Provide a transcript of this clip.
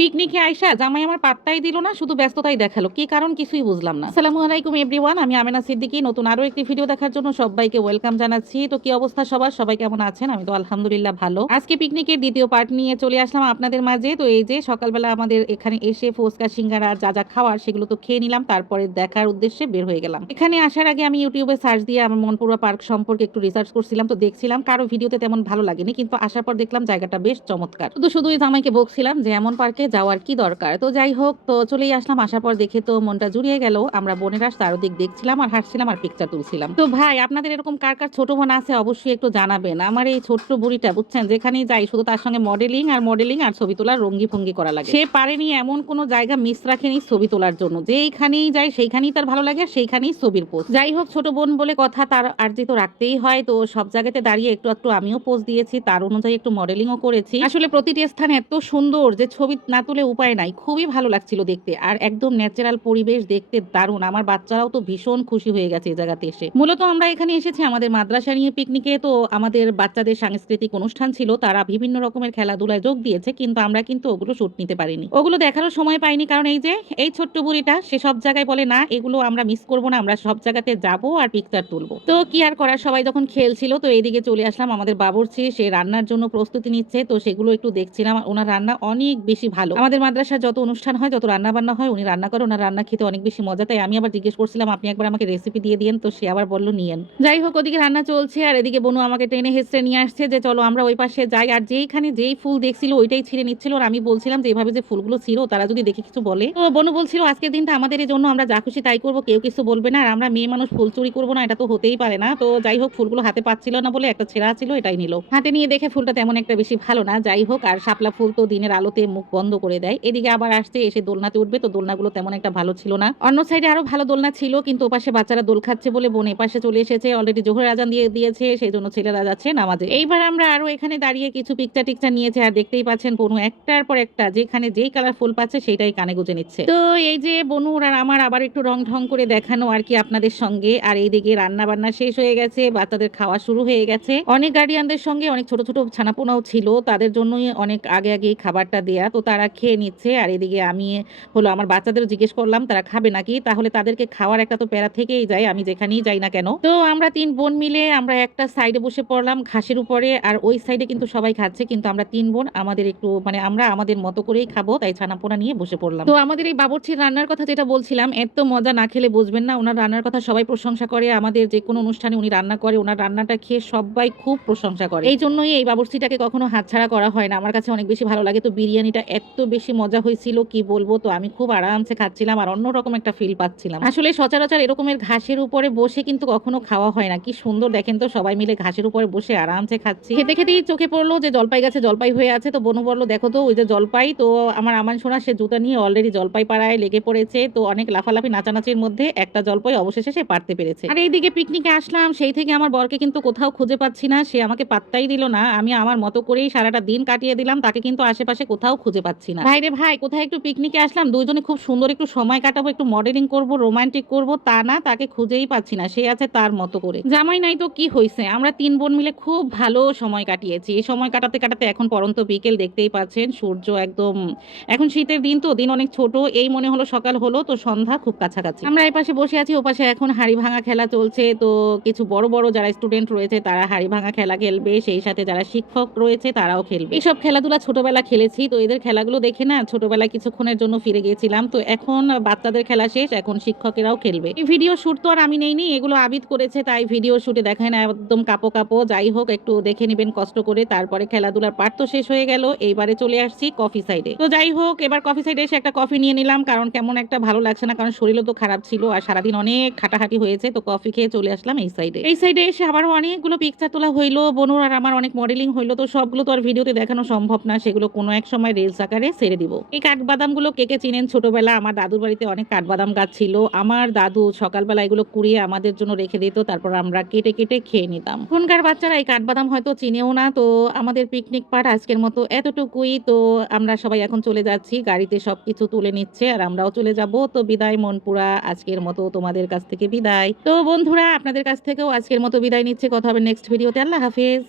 পিকনিকে আইসা জামাই আমার পাত্তাই দিল না, শুধু ব্যস্ততাই দেখাল। কি কারণ কিছুই বুঝলাম না। আসসালামু আলাইকুম এভরিওয়ান আমি আমেনা সিদ্দিকী, নতুন আরও একটি ভিডিও দেখার জন্য সবাইকে ওয়েলকাম জানাচ্ছি। তো কি অবস্থা সবার? সবাই কেমন আছেন? আমি তো আলহামদুলিল্লাহ ভালো। আজকে পিকনিকের দ্বিতীয় পার্ট নিয়ে চলে আসলাম আপনাদের মাঝে। তো এই যে সকালবেলা আমাদের এখানে এসে ফুচকা, সিঙ্গারা, যা যা খাওয়ার সেগুলো তো খেয়ে নিলাম, তারপরে দেখার উদ্দেশ্যে বের হয়ে গেলাম। এখানে আসার আগে আমি ইউটিউবে সার্চ দিয়ে আমার মনপুরা পার্ক সম্পর্কে একটু রিসার্চ করছিলাম, তো দেখছিলাম কারও ভিডিওতে তেমন ভালো লাগেনি, কিন্তু আসার পর দেখলাম জায়গাটা বেশ চমৎকার। শুধু শুধুই জামাইকে বকছিলাম যে, এমন পার্কে যাওয়ার কি দরকার? তো যাই হোক, তো চলেই আসলাম। আসার পর দেখে তো মনটা জুড়িয়ে গেল। আমরা বোনেরা চারদিক দেখছিলাম আর হাঁটছিলাম আর পিকচার তুলছিলাম। তো ভাই, আপনাদের এরকম কার কার ছোট বোন আছে অবশ্যই একটু জানাবেন। আমার এই ছোট্ট বুড়িটা, বুঝছেন? যেখানেই যাই, শুধু তার সঙ্গে মডেলিং আর মডেলিং আর ছবি তোলার রঙ্গি ভঙ্গি করা লাগে। সে পারেনি এমন কোনো জায়গা মিস রাখেনি ছবি তোলার জন্য। যেইখানেই যায় সেইখানেই তার ভালো লাগে সেইখানেই ছবির পোস্ট যাই হোক, ছোট বোন বলে কথা তার আর্জিত রাখতেই হয়। তো সব জায়গাতে দাঁড়িয়ে একটু একটু আমিও পোজ দিয়েছি। তার অনুযায়ী একটু মডেলিংও করেছি। আসলে প্রতিটি স্থান এত সুন্দর যে ছবি না তুলে উপায় নাই। খুবই ভালো লাগছিল দেখতে। আর একদম ন্যাচারাল পরিবেশ দেখতে দারুণ। আমার বাচ্চারাও তো ভীষণ খুশি হয়ে গেছে এই জায়গাতে এসে। মূলত আমরা এখানে এসেছি আমাদের মাদ্রাসা নিয়ে পিকনিকে তো আমাদের বাচ্চাদের সাংস্কৃতিক অনুষ্ঠান ছিল। তারা বিভিন্ন রকমের খেলাধুলায় যোগ দিয়েছে। কিন্তু আমরা কিন্তু ওগুলো শুট নিতে পারিনি। ওগুলো দেখারও সময় পাইনি। কারণ এই যে, এই ছোট্ট বুড়িটা, সে সব জায়গায় বলে, না, এগুলো আমরা মিস করব না। আমরা সব জায়গাতে যাব আর পিকচার তুলবো। তো কি আর করার? সবাই যখন খেলছিল, তো এইদিকে চলে আসলাম। আমাদের বাবুর্চি, সে রান্নার জন্য প্রস্তুতি নিচ্ছে। তো সেগুলো একটু দেখছিলাম। ওনার রান্না অনেক বেশি ভালো আমাদের মাদ্রাসার যত অনুষ্ঠান হয়, যত রান্না বান্না হয়, উনি রান্না করে, ওনার রান্না খেতে অনেক বেশি মজা। তাই আমি আবার জিজ্ঞেস করছিলাম, আপনি একবার আমাকে রেসিপি দিয়ে দিয়েন? তো সে আবার বলল, নিয়েন। যাই হোক, ওদিকে রান্না চলছে, আর এদিকে বনু আমাকে টেনে হেসড়ে নিয়ে আসছে যে, চলো আমরা ওই পাশে যাই। আর যেইখানে যেই ফুল দেখছিল, ওইটাই ছিঁড়ে নিচ্ছিল। আর আমি বলছিলাম যে এইভাবে যে ফুলগুলো ছিল তারা যদি দেখে কিছু বলে। তো বনু বলছিল, আজকের দিনটা আমাদের এই জন্য আমরা যা খুশি তাই করব, কেউ কিছু বলবে না। আর আমরা মেয়ে মানুষ, ফুল চুরি করব না, এটা তো হতেই পারে না। তো যাই হোক, ফুলগুলো হাতে পাচ্ছিল না বলে একটা ছেঁড়া ছিল, এটাই নিল। হাতে নিয়ে দেখে ফুলটা তেমন একটা বেশি ভালো না। যাই হোক, আর শাপলা ফুল তো দিনের আলোতে মুখ বন্ধ করে দেয়। এদিকে আবার আসছে, এসে দোলনাতে উঠবে। তো দোলনাগুলো তেমন একটা ভালো ছিল না। অন্য সাইডে আরও ভালো দোলনা ছিল, কিন্তু ওপাশে বাচ্চারা দোল খাচ্ছে বলে বোন এপাশে চলে এসেছে। অলরেডি জোহরের আজান দিয়ে দিয়েছে সেই জন্য ছেলেরা যাচ্ছে নামাজে। এইবার আমরা আরও এখানে দাঁড়িয়ে কিছু পিকচার টিকচার নিয়েছে, আর দেখতেই পাচ্ছেন বনু একটার পর একটা, যেখানে যেই কালার ফুল পাচ্ছে সেটাই কানে গুজে নিচ্ছে। তো এই যে বনুর আর আমার আবার একটু রং ঢং করে দেখানো আর কি আপনাদের সঙ্গে। আর এইদিকে রান্না বান্না শেষ হয়ে গেছে, বাচ্চাদের খাওয়া শুরু হয়ে গেছে। অনেক গার্ডিয়ানদের সঙ্গে অনেক ছোট ছোট ছানাপোনাও ছিল, তাদের জন্যই অনেক আগে আগে খাবারটা দেয়া। তো তারা খেয়ে নিচ্ছে। আর এদিকে আমি হলো আমার বাচ্চাদের জিজ্ঞেস করলাম, তারা খাবে নাকি? তাহলে তাদেরকে খাওয়ার একটা তো প্যারা থেকেই যায়, আমি যেখানেই যাই না কেন। তো আমরা তিন বোন মিলে আমরা একটা সাইডে বসে পড়লাম ঘাসের উপরে, আর ওই সাইডে কিন্তু সবাই খাচ্ছে, কিন্তু আমরা তিন বোন আমাদের একটু মানে আমরা আমাদের মতো করেই খাব, তাই ছানাপোনা নিয়ে বসে পড়লাম। তো আমাদের এই বাবুর্চির রান্নার কথা যেটা বলছিলাম, এত মজা না খেলে বুঝবেন না, ওনার রান্নার কথা সবাই প্রশংসা করে, আমাদের যে কোনো অনুষ্ঠানে উনি রান্না করে, ওনার রান্নাটা খেয়ে সবাই খুব প্রশংসা করে। এই জন্যই এই বাবুর্চিটাকে কখনো হাতছাড়া করা হয় না, আমার কাছে অনেক বেশি ভালো লাগে। তো বিরিয়ানিটা এত বেশি মজা হয়েছিল, কি বলব? তো আমি খুব আরামসে খাচ্ছিলাম আর অন্যরকম একটা ফিল পাচ্ছিলাম। আসলে সচরাচর এরকমের ঘাসের উপরে বসে কিন্তু কখনো খাওয়া হয় না। কি সুন্দর দেখেন তো সবাই মিলে ঘাসের উপরে বসে আরামসে খাচ্ছি। খেতে খেতেই চোখে পড়ল যে জলপাই গাছে জলপাই হয়ে আছে। তো বনু বলল, দেখো তো, ওই যে জলপাই। তো আমার আমান সোনা, সে জুতা নিয়ে অলরেডি জলপাই পাড়ায় লেগে পড়েছে। তো অনেক লাফালাফি, নাচানাচির মধ্যে একটা জলপাই অবশেষে সে পারতে পেরেছে। আর এইদিকে পিকনিকে আসলাম। সেই থেকে আমার বরকে কিন্তু কোথাও খুঁজে পাচ্ছি না। সে আমাকে পাত্তাই দিল না। আমি আমার মতো করেই সারাটা দিন কাটিয়ে দিলাম। তাকে কিন্তু আশেপাশে কোথাও খুঁজে পাচ্ছি না। ভাই রে ভাই, কোথায় একটু পিকনিকে আসলাম? দুইজনে খুব সুন্দর একটু সময় কাটাবো, একটু মডেলিং করব রোমান্টিক করব। তা না, তাকে খুঁজেই পাচ্ছি না। সে আছে তার মতো করে। জামাই নাই তো কি হয়েছে আমরা তিন বোন মিলে খুব ভালো সময় কাটিয়েছি। এই সময় কাটাতে কাটাতে এখন পরন্ত বিকেল দেখতেই পাচ্ছেন, সূর্য একদম, এখন শীতের দিন তো, দিন অনেক ছোট। এই মনে হলো সকাল হলো, তো সন্ধ্যা খুব কাছাকাছি। আমরা এই পাশে বসে আছি, ও পাশে এখন হাড়ি ভাঙা খেলা চলছে। তো কিছু বড় বড় যারা স্টুডেন্ট রয়েছে, তারা হাড়ি ভাঙা খেলা খেলবে। সেই সাথে যারা শিক্ষক রয়েছে, তারাও খেলবে। এইসব খেলাধুলা ছোটবেলা খেলেছি, তো এদের খেলাগুলো দেখে না ছোটবেলায় কিছুক্ষণের জন্য ফিরে গিয়েছিলাম। তো এখন বাচ্চাদের খেলা শেষ, এখন শিক্ষকেরাও খেলবে। এই ভিডিও শুট তো আর আমি নেইনি, এগুলো আবিদ করেছে, তাই ভিডিও শুটে দেখায় না, একদম কাপো কাপো। যাই হোক, একটু দেখে নেবেন কষ্ট করে। তারপরে খেলাধুলার পার্ট তো শেষ হয়ে গেল, এইবারে চলে আসছি কফি সাইডে তো যাই হোক, এবার কফি সাইডে এসে একটা কফি নিয়ে নিলাম, কারণ কেমন একটা ভালো লাগছে না, কারণ শরীরও তো খারাপ ছিল আর সারাদিন অনেক খাটাখাটি হয়েছে, তো কফি খেয়ে চলে আসলাম এই সাইডে এই সাইডে এসে আবারও অনেকগুলো পিকচার তোলা হইল, বনুর আর আমার অনেক মডেলিং হইল, তো সবগুলো তো আর ভিডিওতে দেখানো সম্ভব না, সেগুলো কোনো এক সময় রিলস আকারে ছেড়ে দিব। এই কাঠবাদামগুলো কে কে চিনেন? ছোটবেলা আমার দাদুর বাড়িতে অনেক কাঠবাদাম গাছ ছিল। আমার দাদু সকালবেলা এগুলো কুড়িয়ে আমাদের জন্য রেখে দিত, তারপর আমরা কেটে কেটে খেয়ে নিতাম। এখনকার বাচ্চারা এই কাঠবাদাম হয়তো চিনেও না, তো আমাদের পিকনিক পার্ট আজকের মতো এতটুকুই। তো আমরা সবাই এখন চলে যাচ্ছি, গাড়িতে সবকিছু তুলে নিচ্ছে আর আমরাও চলে যাব। তো বিদায় মনপুরা, আজকের মতো তোমাদের কাছ থেকে বিদায়। তো বন্ধুরা, আপনাদের কাছ থেকেও আজকের মতো বিদায় নিচ্ছে। কথা হবে নেক্সট ভিডিওতে আল্লাহ হাফেজ।